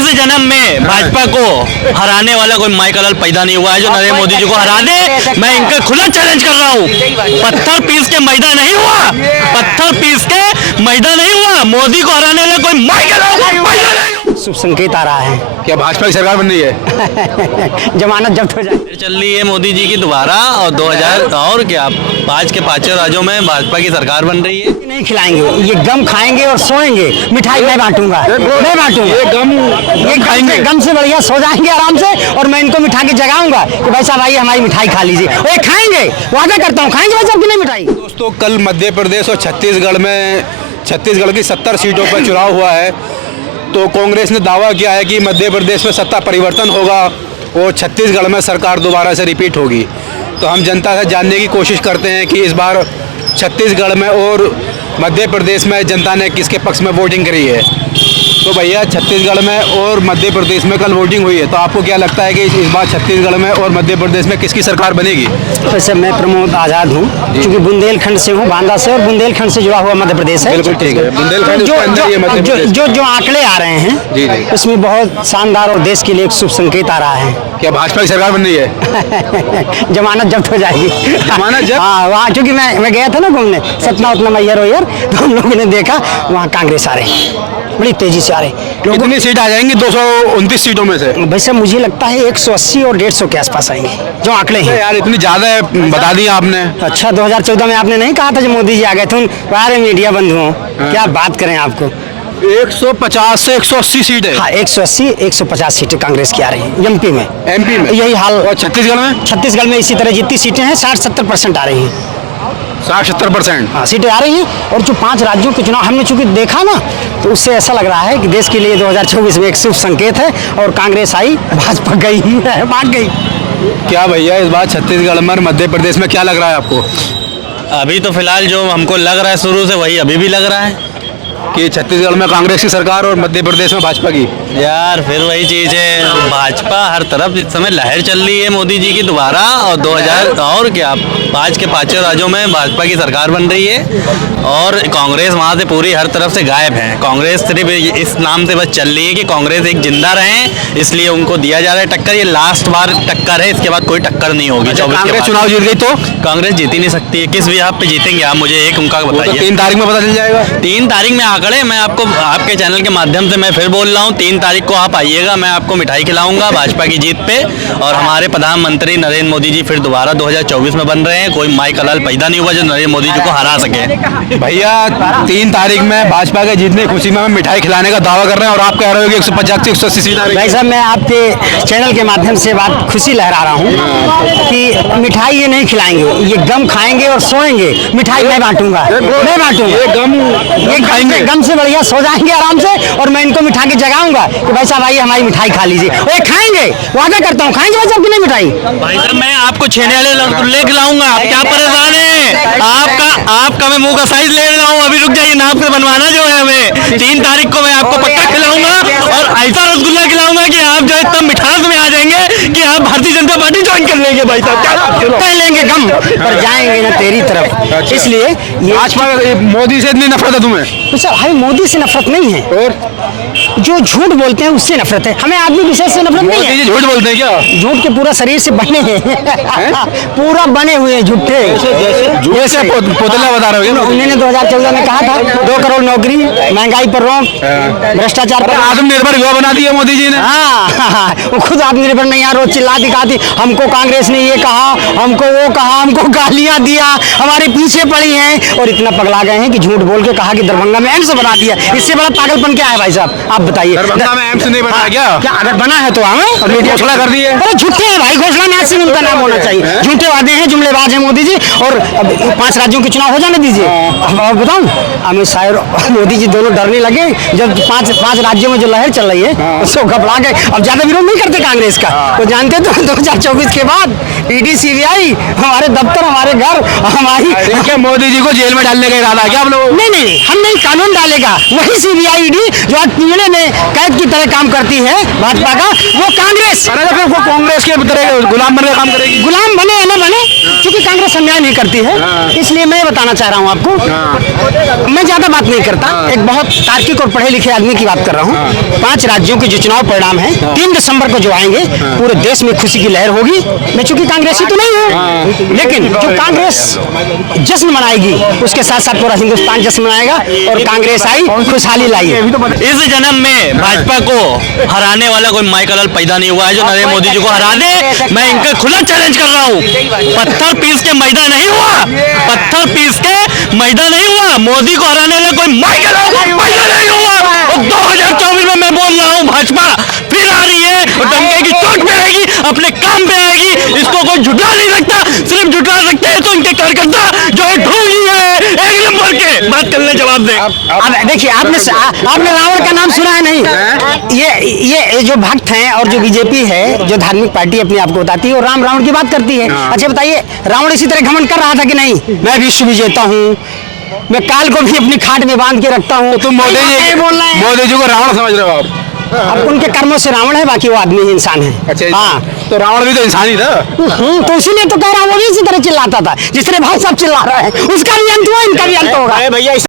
इस जन्म में भाजपा को हराने वाला कोई माइकल पैदा नहीं हुआ है जो नरेंद्र मोदी जी को हरा दे। मैं इनका खुला चैलेंज कर रहा हूँ। पत्थर पीस के मैदा नहीं हुआ, पत्थर पीस के मैदा नहीं हुआ। मोदी को हराने वाला कोई माइकल पैदा नहीं। शुभ संकेत आ रहा है। क्या भाजपा की सरकार बन रही है? जमानत जब्त हो जाए। फिर चल रही है मोदी जी की दोबारा और 2000 और क्या 5 के 5 राज्यों में भाजपा की सरकार बन रही है। नहीं खिलाएंगे, ये गम खाएंगे और सोएंगे। मिठाई मैं बांटूंगा, मैं बांटूंगा। ये गम से बढ़िया सो जाएंगे आराम से और मैं इनको मिठा के जगाऊंगा कि भाई साहब आइए हमारी मिठाई खा लीजिए। और ये खाएंगे, वादा करता हूँ खाएंगे भाई साहब की नहीं मिठाई। दोस्तों कल मध्य प्रदेश और छत्तीसगढ़ की 70 सीटों पर चुनाव हुआ है। तो कांग्रेस ने दावा किया है कि मध्य प्रदेश में सत्ता परिवर्तन होगा और छत्तीसगढ़ में सरकार दोबारा से रिपीट होगी। तो हम जनता से जानने की कोशिश करते हैं कि इस बार छत्तीसगढ़ में और मध्य प्रदेश में जनता ने किसके पक्ष में वोटिंग करी है। तो भैया छत्तीसगढ़ में और मध्य प्रदेश में कल वोटिंग हुई है, तो आपको क्या लगता है कि इस बार छत्तीसगढ़ में और मध्य प्रदेश में किसकी सरकार बनेगी? वैसे मैं प्रमोद आज़ाद हूँ, क्योंकि बुंदेलखंड से हूँ, बांदा से, और बुंदेलखंड से जुड़ा हुआ मध्य प्रदेश है। बिल्कुल ठीक है। बुंदेलखंड उसके अंदर ही है मध्य प्रदेश। जो आंकड़े आ रहे हैं उसमें बहुत शानदार और देश के लिए एक शुभ संकेत आ रहा है। क्या भाजपा की सरकार बन रही है? जमानत जब्त हो जाएगी। जमानत जब्त? हाँ, वहाँ चूंकि मैं गया था ना घूमने सतना उतना मैयर, तो हम लोगों ने देखा वहाँ कांग्रेस आ रही है, बड़ी तेजी से आ रही। कितनी सीट आ जाएंगी 229 सीटों में से? वैसे मुझे लगता है 180 और 150 के आसपास आएंगे जो आंकड़े हैं। यार इतनी ज्यादा बता दिया आपने। अच्छा 2014 में आपने नहीं कहा था जब मोदी जी आ गए थे? अरे मीडिया बंधुओं क्या बात करें आपको। 150 से 180 सीट है। हाँ 180 150 सीटें कांग्रेस की आ रही है एमपी में यही हाल। और छत्तीसगढ़ में इसी तरह जितनी सीटें हैं 60-70% आ रही हैं। 60-70% हाँ सीटें आ रही हैं। और जो 5 राज्यों के चुनाव हमने चूंकि देखा ना, तो उससे ऐसा लग रहा है कि देश के लिए 2024 में एक शुभ संकेत है और कांग्रेस आई, भाजपा गई है, भाग गई। क्या भैया इस बार छत्तीसगढ़ में मध्य प्रदेश में क्या लग रहा है आपको? अभी तो फिलहाल जो हमको लग रहा है शुरू से वही अभी भी लग रहा है कि छत्तीसगढ़ में कांग्रेस की सरकार और मध्य प्रदेश में भाजपा की। यार फिर वही चीज़ है, भाजपा हर तरफ इस समय लहर चल रही है मोदी जी की दोबारा और 2000 और क्या 5 के 5 राज्यों में भाजपा की सरकार बन रही है और कांग्रेस वहाँ से पूरी हर तरफ से गायब है। कांग्रेस सिर्फ इस नाम से बस चल रही है कि कांग्रेस एक जिंदा रहे, इसलिए उनको दिया जा रहा है टक्कर। ये लास्ट बार टक्कर है, इसके बाद कोई टक्कर नहीं होगी। कांग्रेस चुनाव जीत गई तो कांग्रेस जीत ही नहीं सकती है। किस भी आप पे जीतेंगे आप मुझे एक उनका बताइए। 3 तारीख में पता चल जाएगा। 3 तारीख में आंकड़े मैं आपको आपके चैनल के माध्यम से मैं फिर बोल रहा हूँ, 3 तारीख को आप आइएगा, मैं आपको मिठाई खिलाऊंगा भाजपा की जीत पे। और हमारे प्रधानमंत्री नरेंद्र मोदी जी फिर दोबारा 2024 में बन रहे हैं। कोई माइकल पैदा नहीं हुआ जो नरेंद्र मोदी जी को हरा सके। भैया 3 तारीख में भाजपा के जीतने की खुशी में मिठाई खिलाने का दावा कर रहे हैं और आप कह रहे हो कि 150 से 180 सीट। भाई साहब मैं आपके चैनल के माध्यम से बात खुशी लहरा रहा हूँ कि मिठाई ये नहीं खिलाएंगे, ये गम खाएंगे और सोएंगे। मिठाई मैं बांटूंगा, मैं बांटूंगा। ये गम से बढ़िया सो जाएंगे आराम से और मैं इनको मिठा के जगाऊंगा कि भाई साहब आइए हमारी मिठाई खा लीजिए। और ये खाएंगे, वादा करता हूँ खाएंगे भाई साहब की नहीं मिठाई। भाई साहब मैं आपको छेने वाले ले खिलाऊंगा, आप क्या परेशान है? आपका मैं मुंह का साइज ले रहा हूँ, अभी रुक जाइए, नाप से बनवाना जो है हमें। 3 तारीख को मैं आपको पक्का खिलाऊंगा और ऐसा रसगुल्ला खिलाऊंगा कि आप जो इतना मिठास में आ जाएंगे कि आप भारतीय जनता पार्टी ज्वाइन कर लेंगे। भाई साहब कर लेंगे गम पर जाएंगे ना तेरी तरफ। इसलिए ये भाजपा मोदी से इतनी नफरत है तुम्हें? सर भाई मोदी से नफरत नहीं है और जो झूठ बोलते हैं उससे नफरत है। हमें आदमी विशेष से नफरत नहीं है। झूठ बोलते हैं क्या? झूठ के पूरा शरीर से बने हैं पूरा बने हुए हैं झूठे। जैसे पोतला बता रहे हो। उन्होंने 2014 में कहा था 2 करोड़ नौकरी, महंगाई पर रोक, भ्रष्टाचार पर। आत्मनिर्भर युवा बना दिया मोदी जी ने। हाँ वो खुद आत्मनिर्भर नहीं यार, रोज चिल्ला दिखाती हमको कांग्रेस ने ये कहा, हमको वो कहा, हमको गालियां दिया, हमारे पीछे पड़ी हैं और इतना पगला गए हैं कि झूठ बोल के कहा कि दरभंगा में एम्स बना दिया। इससे बड़ा पागलपन क्या है भाई साहब आप बताइए? दरभंगा में एम्स नहीं बना क्या? अगर बना है तो हमें घोषणा कर दी है। अरे झूठे हैं भाई, घोषणा में ऐसे उनका नाम होना चाहिए। झूठे वादे हैं, जुमलेबाज हैं मोदी जी। और 5 राज्यों के चुनाव हो जाने दीजिए। अब बताऊं अमित शाह और मोदी जी दोनों डरने लगे जब 5 राज्यों में जो लहर चल रही है उसको घबरा गए। अब ज्यादा विरोध नहीं करते कांग्रेस का, तो जानते तो 2024 के बाद ईडी सीबीआई हमारे दफ्तर, हमारे घर, हमारी क्या मोदी जी को जेल में डालने का इरादा है क्या आप लोग? नहीं, हम नहीं, कानून डालेगा वही सीबीआई ईडी जो आज निर्णय में कैद की तरह काम करती है भाजपा का, वो कांग्रेस अरे तो फिर वो कांग्रेस के तरह गुलाम बनने का काम करेगी। गुलाम बने या न बने, क्योंकि कांग्रेस अन्याय नहीं करती है, इसलिए मैं बताना चाह रहा हूँ आपको। मैं ज्यादा बात नहीं करता, एक बहुत तार्किक और पढ़े लिखे आदमी की बात कर रहा हूँ। 5 राज्यों के जो चुनाव परिणाम है 3 दिसंबर को जो आएंगे, पूरे देश में खुशी की लहर होगी। मैं चूंकि कांग्रेसी तो नहीं हूँ, लेकिन जो कांग्रेस जश्न मनाएगी उसके साथ साथ पूरा हिंदुस्तान जश्न मनाएगा, और कांग्रेस आई खुशहाली लाई है। इस जन्म में भाजपा को हराने वाला कोई माइकल पैदा नहीं हुआ है जो नरेंद्र मोदी जी को हरा दे। मैं इनका खुला चैलेंज कर रहा हूँ, पत्थर पीस के मैदा नहीं हुआ, पत्थर पीस के मैदा नहीं हुआ। मोदी को हराने वाला कोई माइकल पैदा नहीं हुआ। और 2024 में मैं बोल रहा हूँ, भाजपा फिर आ रही है और डंके की चोट पे आएगी, अपने काम पे आएगी। इसको कोई झुठला नहीं सकता, सिर्फ झुठला सकते हैं तो इनके कार्यकर्ता जो है ढोंगी है, एक नंबर के। बात करने जवाब दे। अब देखिए, आपने रावण का नाम सुना है नहीं? ये जो भक्त हैं और जो बीजेपी है, जो धार्मिक पार्टी अपने आप को बताती है, और राम रावण की बात करती है। अच्छा बताइए, रावण इसी तरह घमंड कर रहा था कि नहीं, मैं विश्व विजेता हूँ, मैं काल को भी अपनी खाट में बांध के रखता हूँ। तुम मोदी जी को रावण समझ रहे हो आप? अब उनके कर्मों से रावण है, बाकी वो आदमी ही इंसान है। अच्छा, हाँ, तो रावण भी तो इंसान ही था। तो इसीलिए तो कह रहा हूँ, वो भी इसी तरह चिल्लाता था जिस तरह भाई साहब चिल्ला रहा है, उसका भी अंत हुआ, इनका भी अंत होगा। भैया